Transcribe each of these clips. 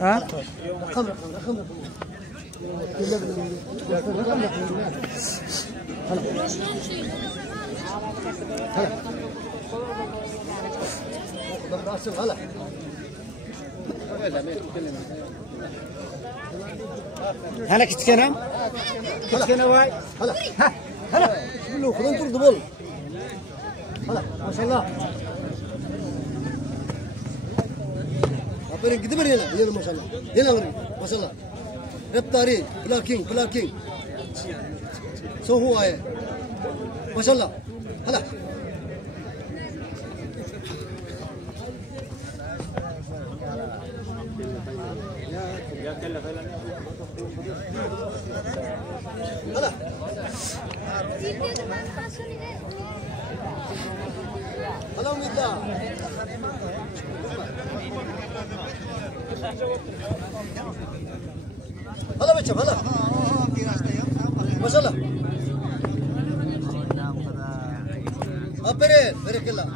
ها؟ هلا كتكنا كتكنا واي هلا هلا شنو خلينا نطرد بول هلا ما شاء الله أبرين قدمر هنا ما شاء الله هنا ما شاء الله ربطاري بلاكينج سو هو آيه ما شاء الله هلا هلا هلا وميدا هلا بشوف هلا ما شاء الله أبرين بارك الله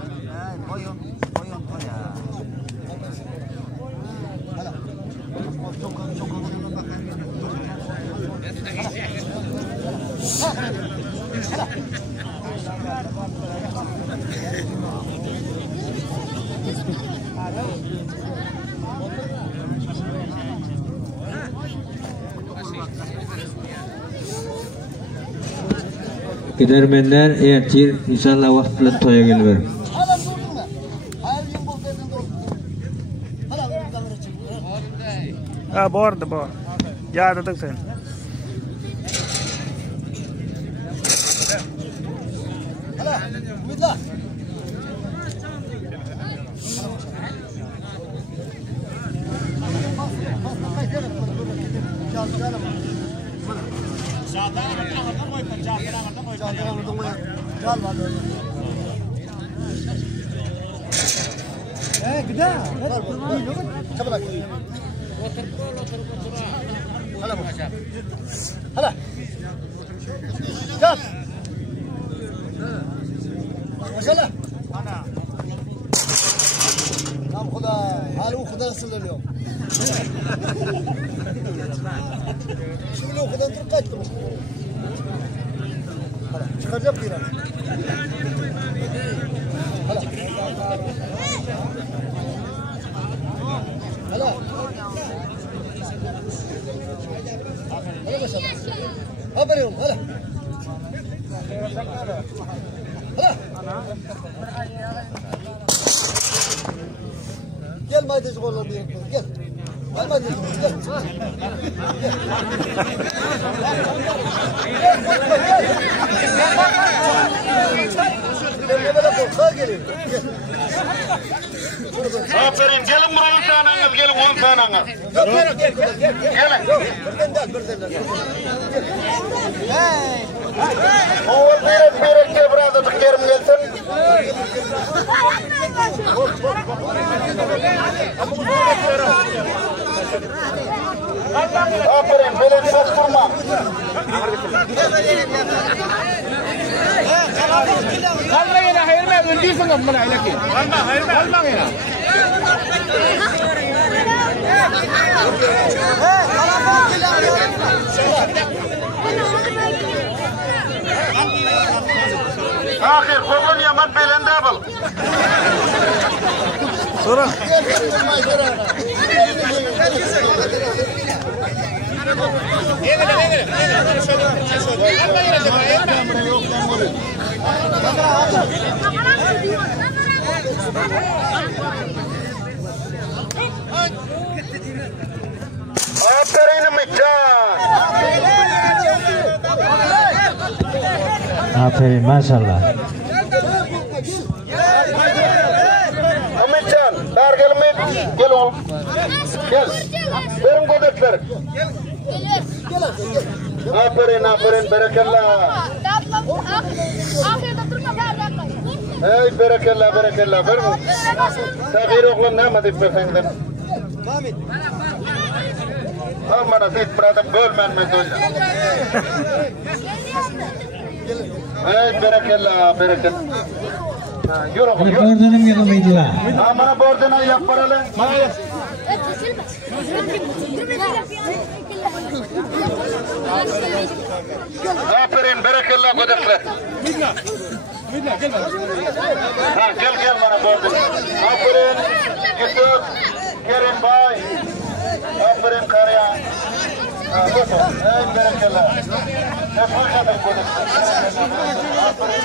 Gidermenler ertir inşallah vaqt bilan to'ya kelber. Ha bordi bor. Yadiding sen. Hala, umidlar. هلا جاب ما شاء الله نعم خذها هالو خذها نصل اليوم شو لو خذها انت قاعدتم هلا خرجت فينا هلا هلا هلا ما شاء الله أبريهم هلا هلا قل ما تشغل بيه قل قل ما تشغل Aferin gelin buraya tanınız gelin 10 tanınız. Gelin. Oğul bir kebrada tıkırım gelsin. Aferin böyle çok durma. Kalma yine hayırma öldüysün amına ilaki. Kalma yine. Ahir kolun yaman belende abıl. Sonra. Aferin Mitcan. Aferin maşallah. Mitcan, dar gelme. Gel oğlum. Gel. Verin kodekleri. Aferin berekallah. Hey berekallah. Verin. Sagir oğlum ne madib befendin. Aman asit beradım bölmen mi duyla. بارك الله بارك الله يورو Perfordanım yanımaydılar. mana bordana yaparale aferin barakallah godaklar ha gel mana bordana aferin Yusuf Kerim Bay aferin Karya barakallah tefsir kadar godaklar aferin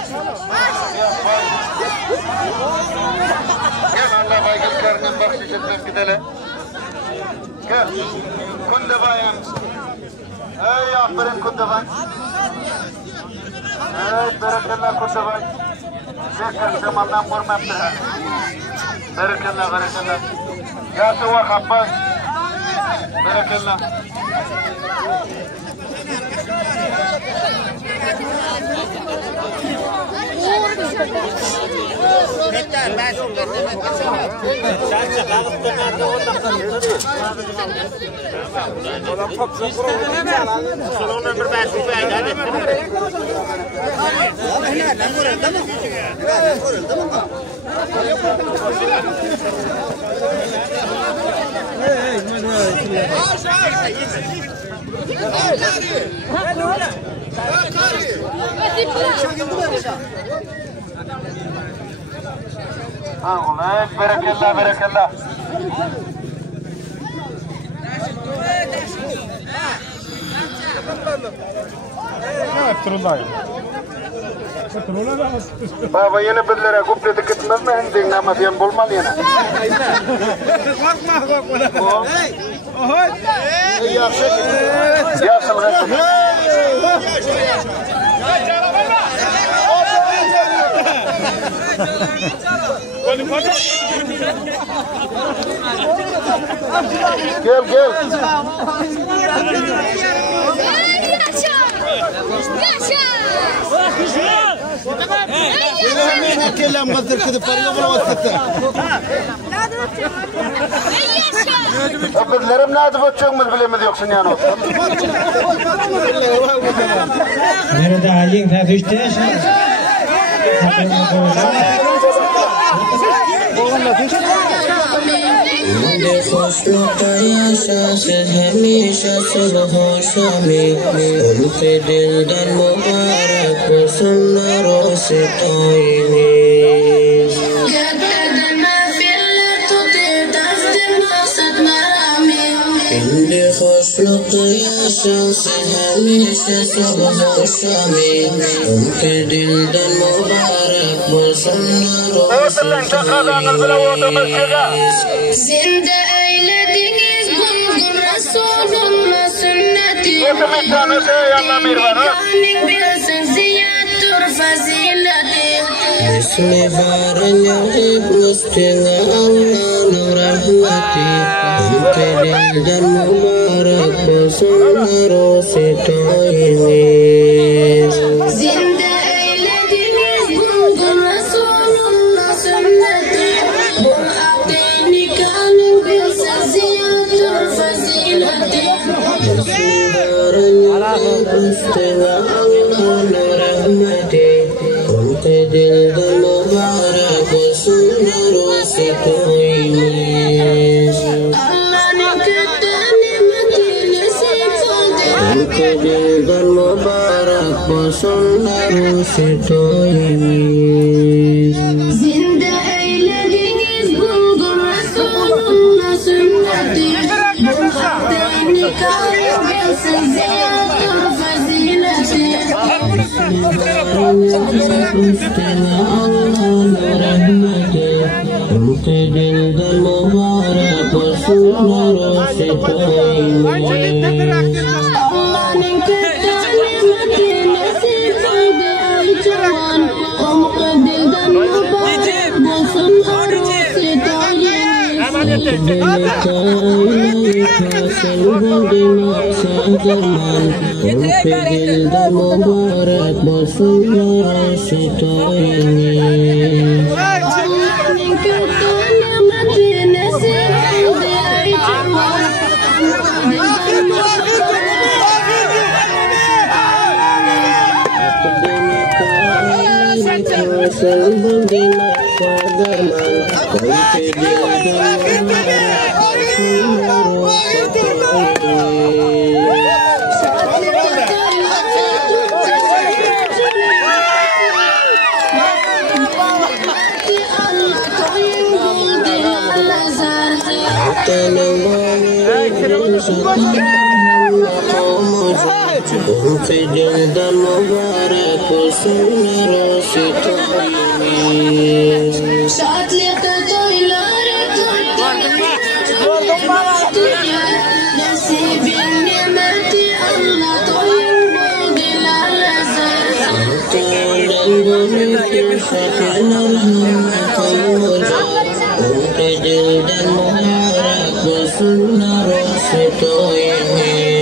gel Allah baygıl karnın bahşiş etmem gidelim gel كن دبايا اي اخبرين كن دباي اي بارك الله كن دباي شكرا زماننا مرمى بتها بارك الله يا سوا خباش بارك الله بارك الله Baba yine birileri kupte gitmez mi hendin ama diyen bulmalı yine. Gel. كلام غزل كذا فريق ولا وسطه بدلرم نادفو تشومل بلا ما يوكسن يانو Nerede halin ta düştü? خوشنوتا yaşa hamisha sabah şami Ulke dilden mübarek olsun narose tayiniz Indi خوشنوتا yaşa hamisha sabah şami Ulke dilden mübarek olsun narose tayiniz Zinde eylediniz bulgur Resulullah sünneti Kanik bilsin ziyattır fazileti Ismi varen yahib mustina Allah'ın rahmeti Ülke dilden mübarek olsun narose tayiniz Zinde eylediniz bulgur Resulullah sünneti Kanik bilsin ziyattır fazileti Ismi varen yahib mustina Allah'ın rahmeti Ülke dilden mübarek olsun narose tayiniz Allah'ın kötü nimetini sifade Ülke dilden mübarek olsun narose tayiniz Zinde eylediniz bulgur Resulullah sünneti Bu haddini kayyum bilsin ziyattır fazileti Üstüne Allah'ın rahmeti Ülke dilden mübarek olsun narose tayiniz Allah'ın kötü nimetini sifade ay cavan Umku dilden mübarek bulsun arası dilden mübarek olsun narose tayiniz Allah'ın kötü nimetini sifade ay cavan Umku dilden mübarek في جلد المبارك سنة راسي تقيمين شاعت لقطة إلارة نسيب النعمة الله طيب بلا لزر تنبرك شكنا الهمة المجال في جلد المبارك سنة راسي تقيمين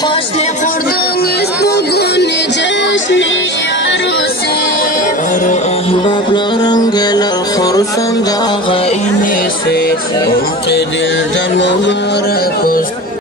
خوشني قردن اسمقون جشني عروسي أحباب لرنجل الخرسان داغا إنيسي ومقدل المبارك